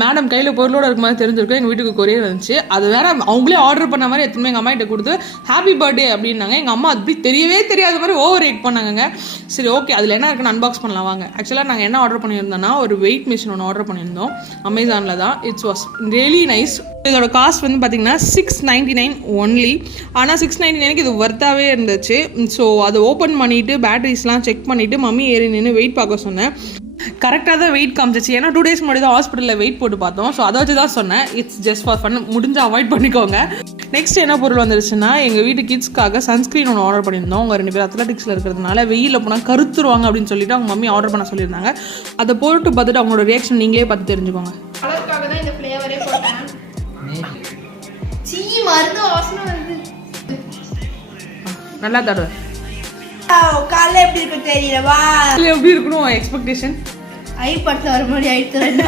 Madam கையில் பொருளோட இருக்க மாதிரி தெரிஞ்சிருக்கும். எங்கள் வீட்டுக்கு கொரியர் வந்துச்சு. அது வேற அவங்களே ஆர்டர் பண்ண மாதிரி எத்தனை எங்கள் அம்மா கிட்ட கொடுத்து ஹாப்பி பர்த்டே அப்படின்னாங்க. எங்கள் அம்மா அப்படி தெரியவே தெரியாத மாதிரி ஓவர் ரேட் பண்ணாங்க. சரி ஓகே, அதில் என்ன இருக்குன்னு அன்பாக்ஸ் பண்ணலாம் வாங்க. ஆக்சுவலாக நாங்கள் என்ன ஆர்டர் பண்ணியிருந்தோம்னா ஒரு வெயிட் மிஷின் ஒன்று ஆர்டர் பண்ணியிருந்தோம் அமேசானில் தான். It's was really nice. இதோட காஸ்ட் வந்து பார்த்தீங்கன்னா $699 ஒன்லி. ஆனால் $699 இது ஒர்த்தாகவே இருந்துச்சு. ஸோ அதை ஓப்பன் பண்ணிவிட்டு பேட்டரிஸ்லாம் செக் பண்ணிவிட்டு மம்மி ஏறி நின்று வெயிட் பார்க்க சொன்னேன். கரெக்டாக தான் வெயிட் காமிச்சிச்சு. ஏன்னா 2 days முன்னாடி தான் ஹாஸ்பிட்டலில் வெயிட் போட்டு பார்த்தோம். ஸோ அதை வச்சு தான் சொன்னேன். இட்ஸ் ஜஸ்ட் ஃபார் ஃபன், முடிஞ்சு அவாய்ட் பண்ணிக்கோங்க. நெக்ஸ்ட் என்ன பொருள் வந்துருச்சுன்னா எங்கள் வீட்டு கிட்ஸ்க்காக சன்ஸ்க்ரீன் ஒன்று ஆர்டர் பண்ணியிருந்தோம். அவங்க 2 பேர் அத்லெட்டிக்ஸில் இருக்கிறதுனால வெயிலில் போனால் கருத்துருவாங்க அப்படின்னு சொல்லிட்டு அவங்க மம்மி ஆர்டர் பண்ண சொல்லியிருந்தாங்க. அதை போட்டு பார்த்துட்டு அவங்களோட ரியாக்ஷன் நீங்களே பார்த்து தெரிஞ்சுக்கோங்க. கலருக்காக தான் இந்த ஃப்ளேவரே போட்டேன். சீ மருந்து வாசனை வருது. நல்லா தடவை. காலைல எப்படி இருக்கு தெரியலவா? எப்படி இருக்கணும் எக்ஸ்பெக்டேஷன்? ஐ பட்ல வர மாதிரி ஆயிடுச்சு.